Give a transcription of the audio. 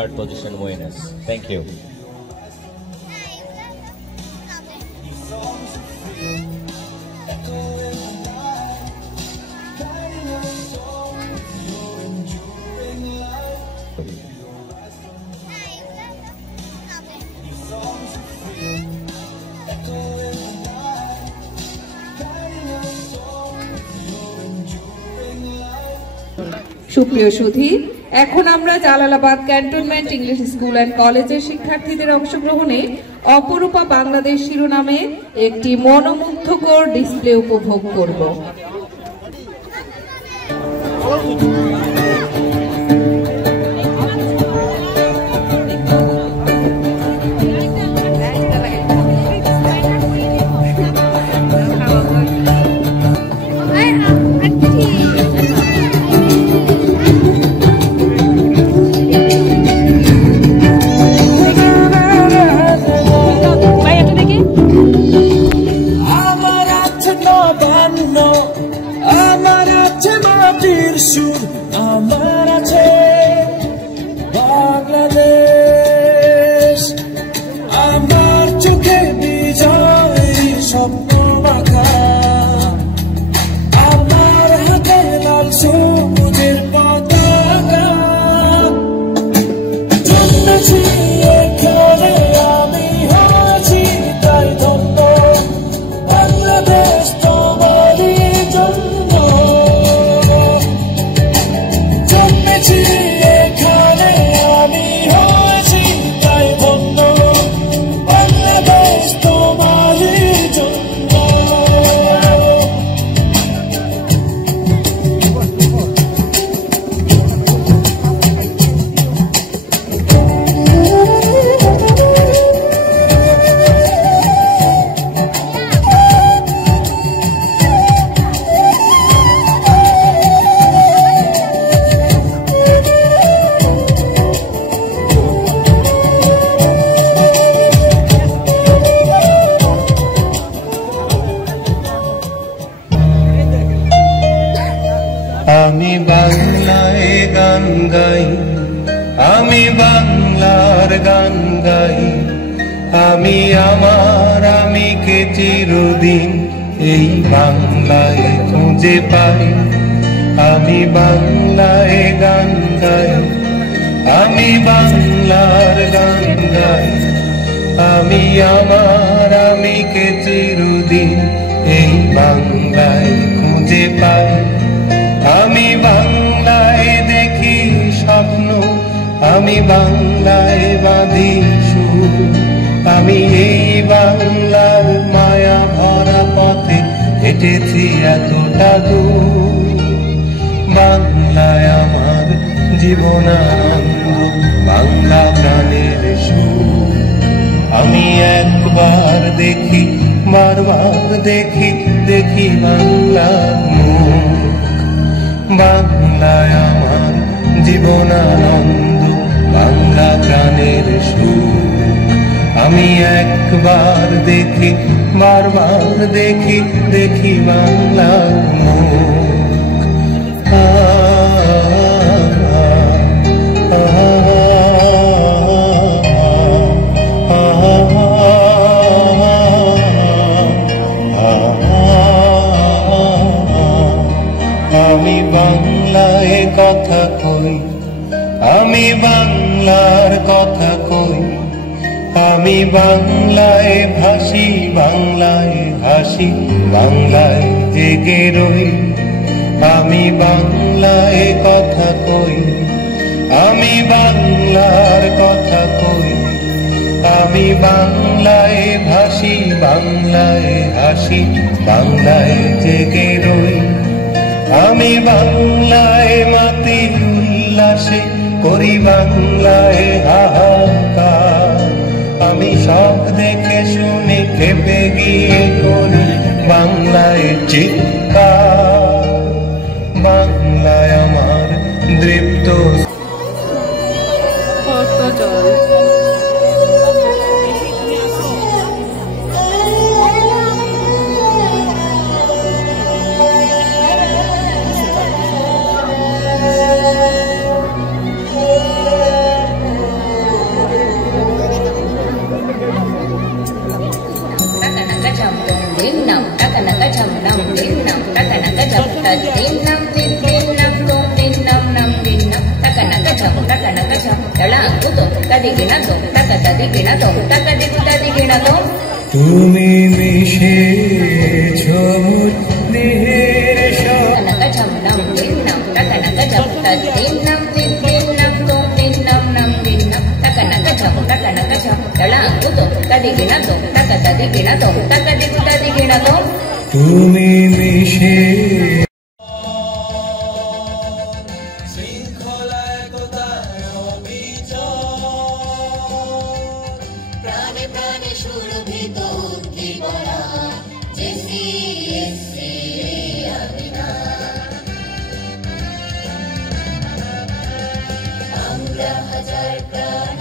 third position winners. Thank you. সুপ্রিয় সুধী, এখন আমরা Jalalabad cantonment English school and কলেজের শিক্ষার্থীদের অংশগ্রহণে অপরূপা বাংলাদেশ শিরোনামে একটি মনোমুগ্ধকর ডিসপ্লে উপভোগ করব। আমি বাংলায় গান গাই, আমি বাংলার গান গাই, আমি আমার আমিকে চিরদিন এই বাংলায় খুঁজে পাই। আমি বাংলায় গান গাই, আমি বাংলার গান গাই, আমি আমার আমিকে চিরদিন এই বাংলায় খুঁজে পাই। আমি বাংলায় দেখি স্বপ্ন, আমি বাংলায় বাঁধি সুর, আমি এই বাংলার মায়া ভরা পথে হেঁটেছি এতটা দূর। বাংলায় আমার জীবনানন্দ, বাংলা প্রাণের সুর। আমি একবার দেখি, বারবার দেখি, দেখি বাংলার মুখ। বাংলায় আমার জীবনানন্দ, বাংলা প্রাণের সুর। আমি একবার দেখি, বারবার দেখি, দেখি বাংলার মুখ। আমি বাংলায় কথা কই, আমি বাংলার কথা কই, আমি বাংলায় ভাসি, বাংলায় হাসি, বাংলায় জেগে রই। আমি বাংলায় কথা কই, আমি বাংলার কথা কই, আমি বাংলায় ভাসি, বাংলায় হাসি, বাংলায় জেগে রই। আমি বাংলায় মাতি উল্লাসে করি, বাংলায় হাহাকার। আমি সব দেখে শুনে খেপে গিয়ে করি বাংলায় চিৎকার। বাংলায় আমার দৃপ্ত nam din nam taka naka jam ta din nam tom din nam din nam taka naka jam tala kuto tadigina tom taka tadigina tom taka tadigina tom তুমি মিশেছো মুদের সব naka jam nam din nam taka naka jam ta din nam tom din nam din nam taka naka jam tala kuto tadigina tom taka tadigina tom তুমি মিশে প্রাণে প্রাণে সুরভিত উদ্দীপনা JC আমরা হাজার প্রাণ